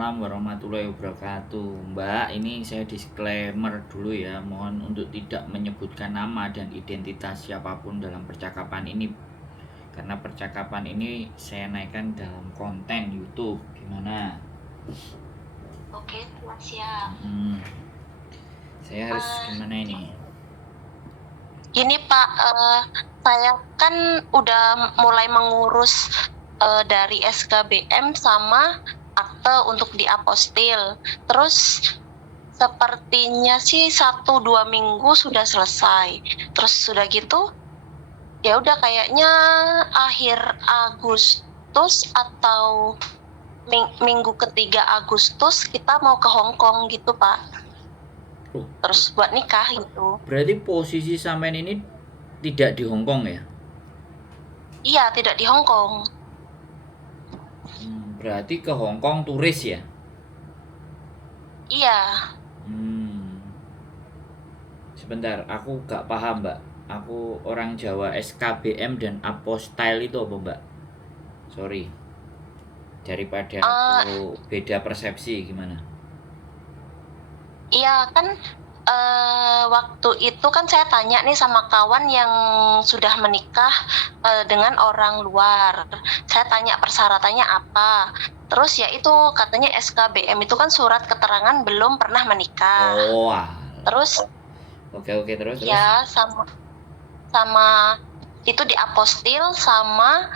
Waalaikumsalam warahmatullahi wabarakatuh. Mbak, ini saya disclaimer dulu ya. Mohon untuk tidak menyebutkan nama dan identitas siapapun dalam percakapan ini. Karena percakapan ini saya naikkan dalam konten YouTube. Gimana? Oke, siap. Saya harus gimana ini? Ini Pak, saya kan udah mulai mengurus dari SKBM sama akte untuk diapostil. Terus sepertinya sih 1-2 minggu sudah selesai. Terus sudah gitu, ya udah kayaknya akhir Agustus atau minggu ketiga Agustus kita mau ke Hong Kong gitu Pak. Oh, Terus buat nikah gitu. berarti posisi sampean ini tidak di Hong Kong ya? Iya, tidak di Hong Kong. Berarti ke Hong Kong turis ya? Iya. Sebentar, aku gak paham Mbak. Aku orang Jawa, SKBM dan apostyle itu apa Mbak? Sorry. Daripada aku beda persepsi gimana? Iya kan waktu itu kan saya tanya nih sama kawan yang sudah menikah dengan orang luar. Saya tanya persyaratannya apa. Terus ya itu katanya SKBM itu kan surat keterangan belum pernah menikah. Oh, Terus Oke, terus. ya sama itu diapostil sama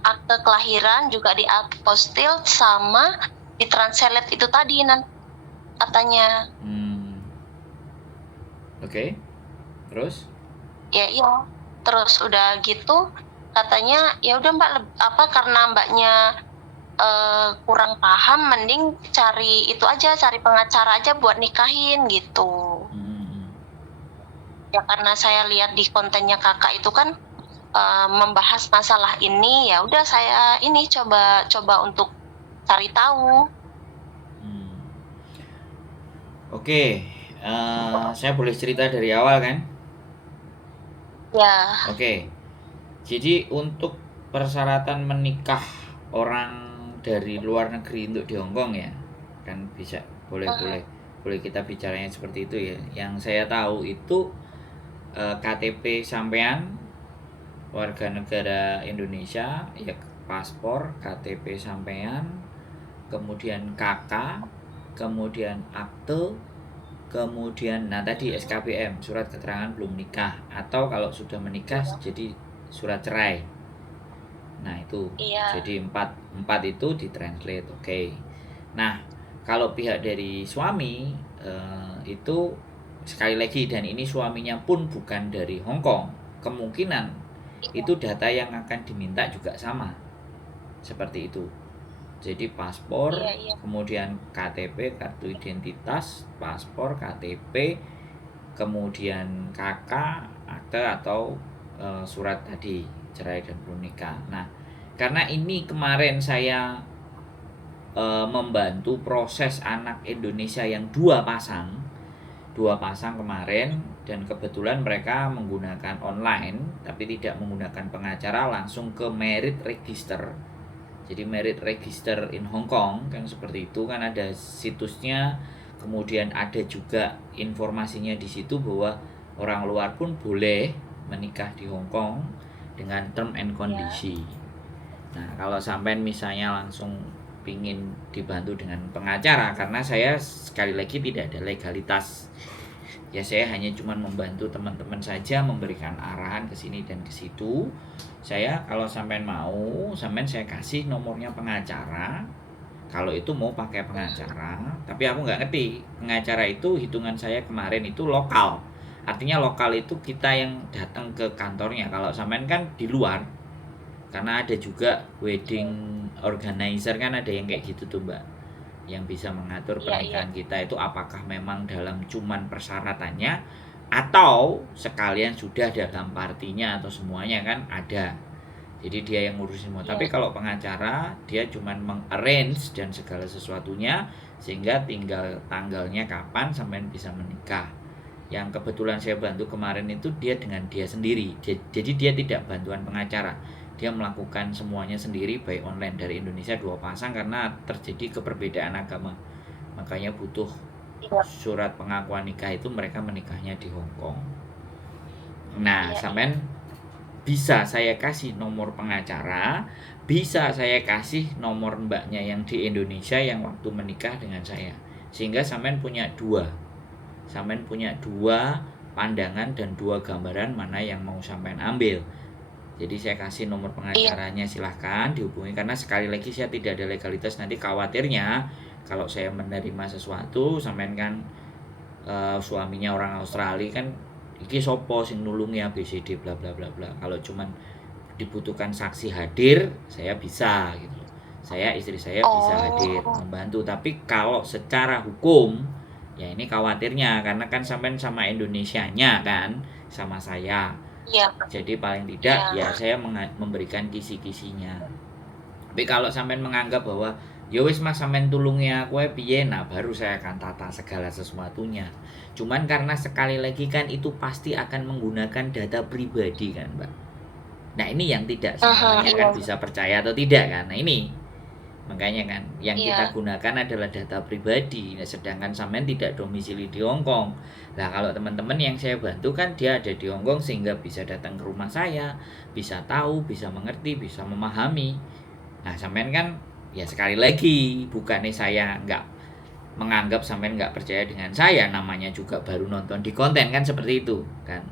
akte kelahiran juga diapostil sama ditranslate itu tadi katanya. Oke. Terus? Ya iya. Terus udah gitu katanya ya udah Mbak karena Mbaknya kurang paham mending cari pengacara aja buat nikahin gitu. Ya karena saya lihat di kontennya kakak itu kan membahas masalah ini, ya udah saya ini coba untuk cari tahu. Oke, saya boleh cerita dari awal kan? Ya. Oke. Jadi untuk persyaratan menikah orang dari luar negeri untuk di Hong Kong ya, kan bisa boleh kita bicaranya seperti itu ya. Yang saya tahu itu KTP sampean warga negara Indonesia ya, paspor, KTP sampean, kemudian KK, kemudian akte, kemudian tadi SKBM, surat keterangan belum nikah, atau kalau sudah menikah jadi surat cerai. Nah itu jadi empat itu ditranslate. Oke. Nah kalau pihak dari suami itu sekali lagi, dan ini suaminya pun bukan dari Hong Kong, kemungkinan itu data yang akan diminta juga sama seperti itu. Jadi paspor, kemudian KTP, kartu identitas, paspor, KTP, kemudian KK, akte atau surat tadi cerai dan belum nikah. Nah, karena ini kemarin saya membantu proses anak Indonesia yang dua pasang kemarin, dan kebetulan mereka menggunakan online tapi tidak menggunakan pengacara, langsung ke merit register. Jadi merit register in Hong Kong kan seperti itu kan, ada situsnya, kemudian ada juga informasinya di situ bahwa orang luar pun boleh menikah di Hong Kong dengan term and condition. Nah kalau sampai misalnya langsung pingin dibantu dengan pengacara, karena saya sekali lagi tidak ada legalitas ya, saya hanya cuma membantu teman-teman saja, memberikan arahan ke sini dan ke situ. Saya kalau sampean mau, sampean saya kasih nomornya pengacara kalau itu mau pakai pengacara. Tapi aku nggak ngerti, pengacara itu hitungan saya kemarin itu lokal, artinya lokal itu kita yang datang ke kantornya. Kalau sampean kan di luar, karena ada juga wedding organizer kan, ada yang kayak gitu tuh Mbak, yang bisa mengatur pernikahan kita itu apakah memang dalam cuman persyaratannya atau sekalian sudah dalam partinya atau semuanya kan ada. Jadi dia yang ngurusin semua. Tapi kalau pengacara dia cuman mengarrange dan segala sesuatunya, sehingga tinggal tanggalnya kapan sampai bisa menikah. Yang kebetulan saya bantu kemarin itu dia dengan dia sendiri. Jadi dia tidak bantuan pengacara. dia melakukan semuanya sendiri baik online dari Indonesia 2 pasang karena terjadi keperbedaan agama, makanya butuh Iya, surat pengakuan nikah, itu mereka menikahnya di Hong Kong. Nah, iya, sampean bisa saya kasih nomor pengacara, bisa saya kasih nomor mbaknya yang di Indonesia yang waktu menikah dengan saya, sehingga sampean punya dua pandangan dan dua gambaran mana yang mau sampean ambil. Jadi saya kasih nomor iya. pengacaranya, silahkan dihubungi, karena sekali lagi saya tidak ada legalitas, nanti khawatirnya kalau saya menerima sesuatu sampean kan suaminya orang Australia kan, iki sopo sing nulungi ABCD bla bla bla bla. Kalau cuman dibutuhkan saksi hadir, saya bisa gitu. Saya, istri saya bisa hadir Oh, membantu, tapi kalau secara hukum ya ini khawatirnya, karena kan sampean sama Indonesianya kan, sama saya. iya, Jadi paling tidak iya, ya saya memberikan kisi-kisinya. Tapi kalau sampean menganggap bahwa ya wis mas sampean tulungi aku piye, nah baru saya akan tata segala sesuatunya. Cuman karena sekali lagi kan itu pasti akan menggunakan data pribadi kan Mbak. Nah ini yang tidak semuanya iya, kan bisa percaya atau tidak kan. Nah ini makanya kan yang kita iya, gunakan adalah data pribadi. Nah, sedangkan sampean tidak domisili di Hong Kong. Nah kalau teman-teman yang saya bantu kan dia ada di Hong Kong, sehingga bisa datang ke rumah saya, bisa tahu, bisa mengerti, bisa memahami. Nah sampean kan ya sekali lagi bukannya saya nggak menganggap sampean nggak percaya dengan saya, namanya juga baru nonton di konten kan, seperti itu kan.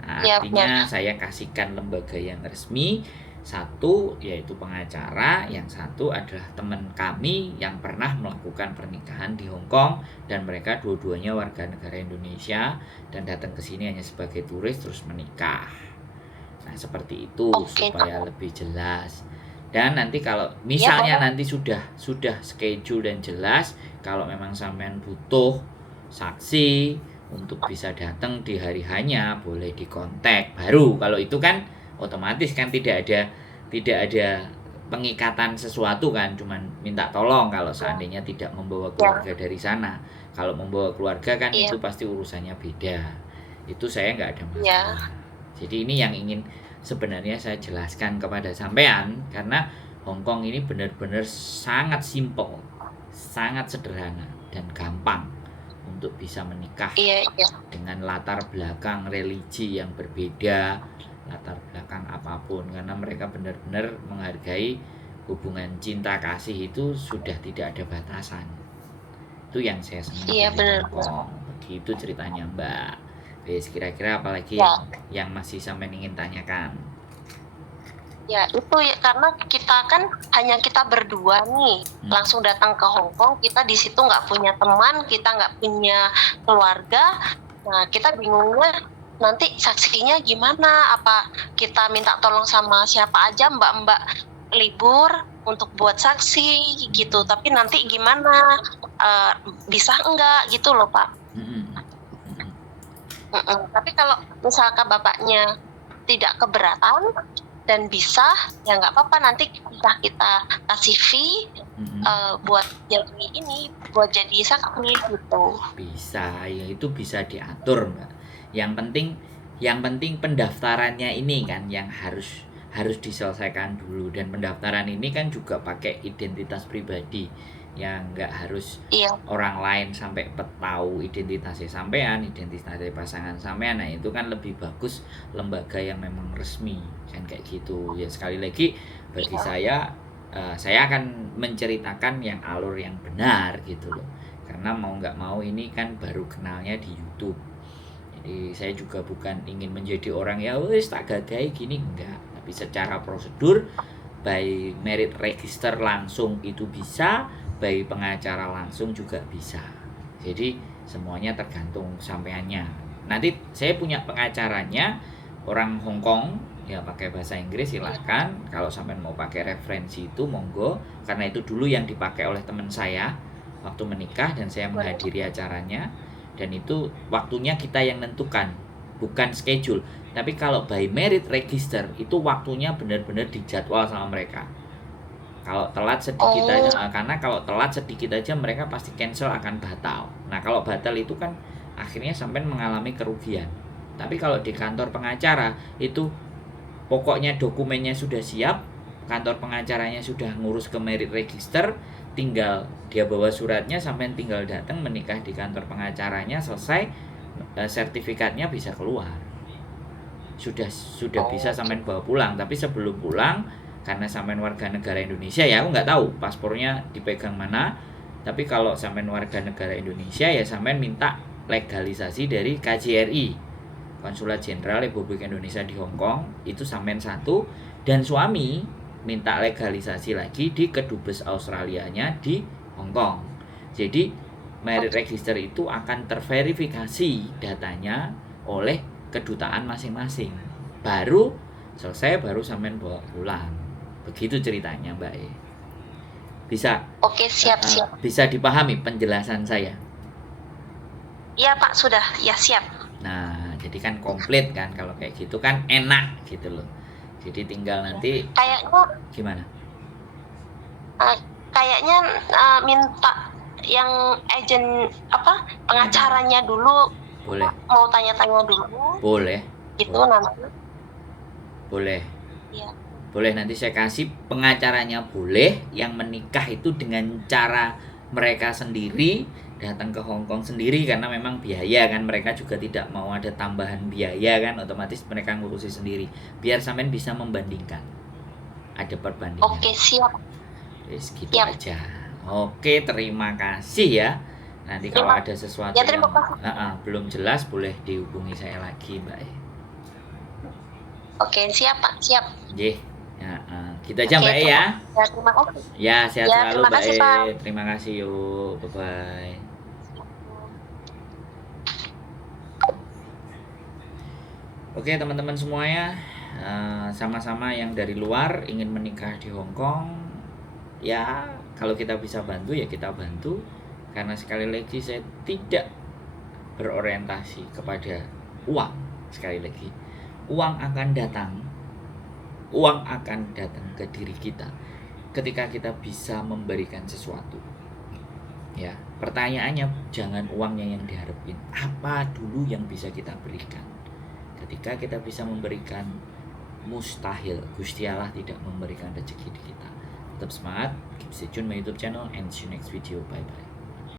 Nah, iya, benar. artinya saya kasihkan lembaga yang resmi, satu yaitu pengacara, yang satu adalah teman kami yang pernah melakukan pernikahan di Hong Kong dan mereka dua-duanya warga negara Indonesia dan datang ke sini hanya sebagai turis terus menikah. Nah, seperti itu Oke, supaya Kak. lebih jelas. Dan nanti kalau Iya, misalnya boleh. nanti sudah schedule dan jelas, kalau memang sampean butuh saksi untuk bisa datang di hari hanya, boleh dikontak baru. Kalau itu kan otomatis kan tidak ada pengikatan sesuatu kan, cuman minta tolong kalau seandainya tidak membawa Iya, keluarga dari sana. Kalau membawa keluarga kan iya, itu pasti urusannya beda. Itu saya nggak ada iya, masalah. Jadi ini yang ingin sebenarnya saya jelaskan kepada sampean, karena Hong Kong ini benar-benar sangat simple, sangat sederhana dan gampang untuk bisa menikah iya, iya, dengan latar belakang religi yang berbeda, latar belakang apapun, karena mereka benar-benar menghargai hubungan cinta kasih itu sudah tidak ada batasan. Itu yang saya senang iya, dari benar, Hong benar. Kong. Begitu ceritanya Mbak. Wes, kira-kira apalagi Ya, yang masih sampai ingin tanyakan? ya itu ya karena kita kan hanya kita berdua nih Hmm. langsung datang ke Hong Kong, kita di situ nggak punya teman, kita nggak punya keluarga. Nah, kita bingungnya nanti saksinya gimana? Apa kita minta tolong sama siapa aja, mbak-mbak libur untuk buat saksi gitu. Tapi nanti gimana? Bisa enggak gitu loh, Pak. Hmm. Hmm. Tapi kalau misalkan bapaknya tidak keberatan dan bisa, ya nggak apa-apa, nanti bisa kita kasih fee Hmm. buat jadi saksi gitu. Bisa, ya itu bisa diatur Mbak. Yang penting pendaftarannya ini kan yang harus harus diselesaikan dulu, dan pendaftaran ini kan juga pakai identitas pribadi yang nggak harus Iya, orang lain sampai tahu identitasnya sampean, identitas dari pasangan sampean. Nah itu kan lebih bagus lembaga yang memang resmi kan, kayak gitu ya. Sekali lagi bagi iya, saya akan menceritakan yang alur yang benar gitu loh, karena mau nggak mau ini kan baru kenalnya di YouTube. Jadi saya juga bukan ingin menjadi orang ya wis tak gagai gini, enggak, tapi secara prosedur by merit register langsung itu bisa, by pengacara langsung juga bisa. Jadi semuanya tergantung sampeannya. Nanti saya punya pengacaranya orang Hong Kong, ya pakai bahasa Inggris silahkan. Kalau sampean mau pakai referensi itu monggo, karena itu dulu yang dipakai oleh teman saya waktu menikah dan saya menghadiri acaranya. Dan itu waktunya kita yang nentukan, bukan schedule. Tapi kalau by merit register itu waktunya benar-benar dijadwal sama mereka. Kalau telat sedikit aja, karena kalau telat sedikit aja mereka pasti cancel, akan batal. Nah kalau batal itu kan akhirnya sampai mengalami kerugian. Tapi kalau di kantor pengacara itu Pokoknya dokumennya sudah siap, kantor pengacaranya sudah ngurus ke merit register, tinggal dia bawa suratnya, sampai tinggal datang menikah di kantor pengacaranya, selesai, sertifikatnya bisa keluar. Sudah bisa sampean bawa pulang. Tapi sebelum pulang, karena sampean warga negara Indonesia ya, aku nggak tahu paspornya dipegang mana. Tapi kalau sampean warga negara Indonesia ya sampean minta legalisasi dari KJRI, Konsulat Jenderal Republik Indonesia di Hong Kong, itu sampean satu, dan suami minta legalisasi lagi di kedubes Australianya di Hong Kong. Jadi merit register itu akan terverifikasi datanya oleh kedutaan masing-masing. Baru selesai, baru sampean bawa pulang. Begitu ceritanya, Mbak E. Bisa? Oke, siap. Bisa dipahami penjelasan saya? Iya Pak, sudah. Ya, siap. Nah, jadi kan komplit kan, kalau kayak gitu kan enak gitu loh. Jadi tinggal nanti kayaknya gimana? Kayaknya minta yang agent pengacaranya dulu. Boleh. Mau tanya-tanya dulu. Boleh. Gitu nanti. Boleh. Iya. Boleh, nanti saya kasih pengacaranya, boleh. Yang menikah itu dengan cara mereka sendiri, datang ke Hong Kong sendiri, karena memang biaya kan, mereka juga tidak mau ada tambahan biaya kan, otomatis mereka ngurusi sendiri, biar sampean bisa membandingkan, ada perbandingan. Oke, siap. Gitu aja. Oke, terima kasih ya. Nanti kalau ada sesuatu ya, yang belum jelas, boleh dihubungi saya lagi, Mbak. Oke, siap Pak, siap. Nggih. Ya, gitu aja Mbak E ya. Ya, terima kasih. Ya, sehat selalu Mbak E. Pak. Terima kasih, yuk. Bye-bye. Oke teman-teman semuanya, sama-sama yang dari luar ingin menikah di Hong Kong, ya kalau kita bisa bantu ya kita bantu. Karena sekali lagi saya tidak berorientasi kepada uang. Sekali lagi, uang akan datang ke diri kita ketika kita bisa memberikan sesuatu. Ya, pertanyaannya jangan uangnya yang diharapin, apa dulu yang bisa kita berikan. Ketika kita bisa memberikan, mustahil Gusti Allah tidak memberikan rezeki di kita. Tetap semangat, keep stay tune my YouTube channel, and see you next video. Bye bye.